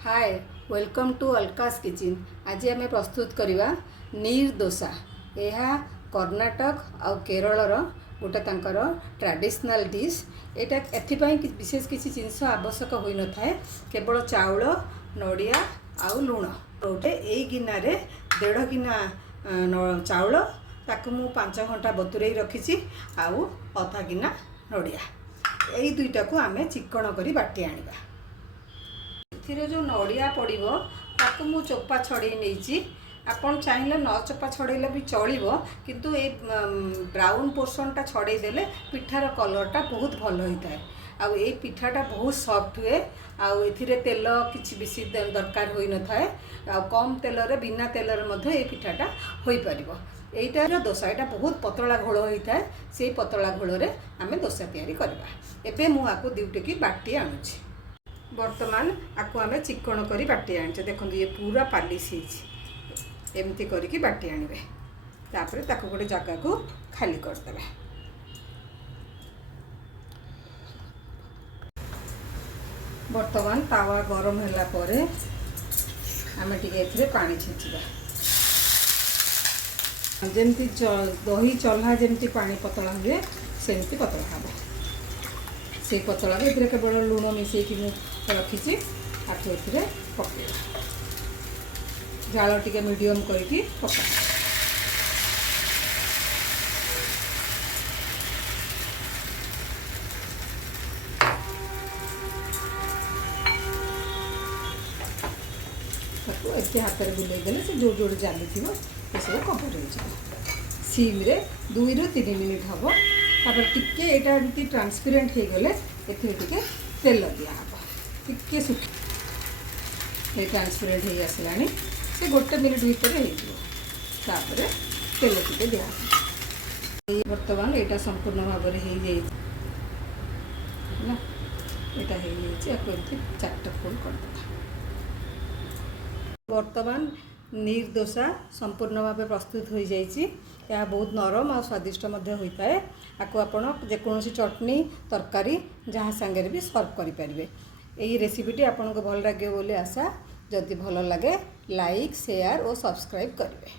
Hi welcome to Alka's kitchen. आज आम प्रस्तुत करवा नीर डोसा। यह कर्नाटक आउ केरलर गोटे तांकर ट्रेडिशनल डिश। एटा एथिपाई विशेष किसी जिनस आवश्यक होई न थाए, केवल चाउल नड़िया आउ लुण। गोटे यही गिनारे 1.5 गिना चाउल ताकू मु 5 घंटा बतुरई रखी आउ अधा गिना नड़िया। यही दुईटा को आमे चिकण करी बाटी आनिबा। एथिरे जो नड़िया पड़िबो ताकू मु चोपा छड़े नहीं। आपन चाहिए न चोपा छड़ेले भी चलिबो, किंतु ए ब्राउन पोर्शन छड़े देले पिठार कलरटा बहुत भल होता है। आउ ए पिठाटा बहुत सॉफ्ट हुए। आउ एथिरे तेल किछि बेसी दरकार होई न थाए। आउ कम तेल रे बिना तेल रे मध्ये ए पिठाटा होई परिबो। एटार डोसा एटा बहुत पतला घोल होता है। से पतला घोल रे आमे डोसा तैयारी करबा। एबे मु आकु दिउटे की बाटी आनुछि। वर्तमान आपको आम चिकण करी बाटी आनी। देखो ये पूरा पालिश एमती करके बाटी आनबे। तापर ताको गोटे जगह को खाली करदे। वर्तमान तावा गरम होला परे आम टे पानी छेचिबा। जमती दही चल्हा जमती पानी पतला हुए सेमती पतला हम। से पतला ये केवल लुण मिसेक रखी आपको ये पके जाल टे मीडियम करके पका। एते हाथ में बुले देले से जोड़ जोड़ जाली थी सब कवर हो। सिम रे 2 ରୁ 3 मिनिट हम। तापर टिके एटा एमती ट्रांसपेरेंट हो गले एथे टिके तेल दिया हम। टिके सुखी ट्रांसपेरेंट हो आसलानी से 1 मिनिट भीतर हो। तेल टिके दिया। वर्तमान यहाँ संपूर्ण भाव में हो जाए। आपको एमती 4टा फोल्ड कर। वर्तमान नीर डोसा संपूर्ण भाव प्रस्तुत हो जाइए। यह बहुत नरम और स्वादिष्ट होता है। आपको आपण जेकोसी चटनी तरकारी जहाँ सांगे भी सर्व करें। यही रेसिपीटी आपको भल लगे बोली आशा। जदि भल लगे लाइक शेयर और सब्सक्राइब करेंगे।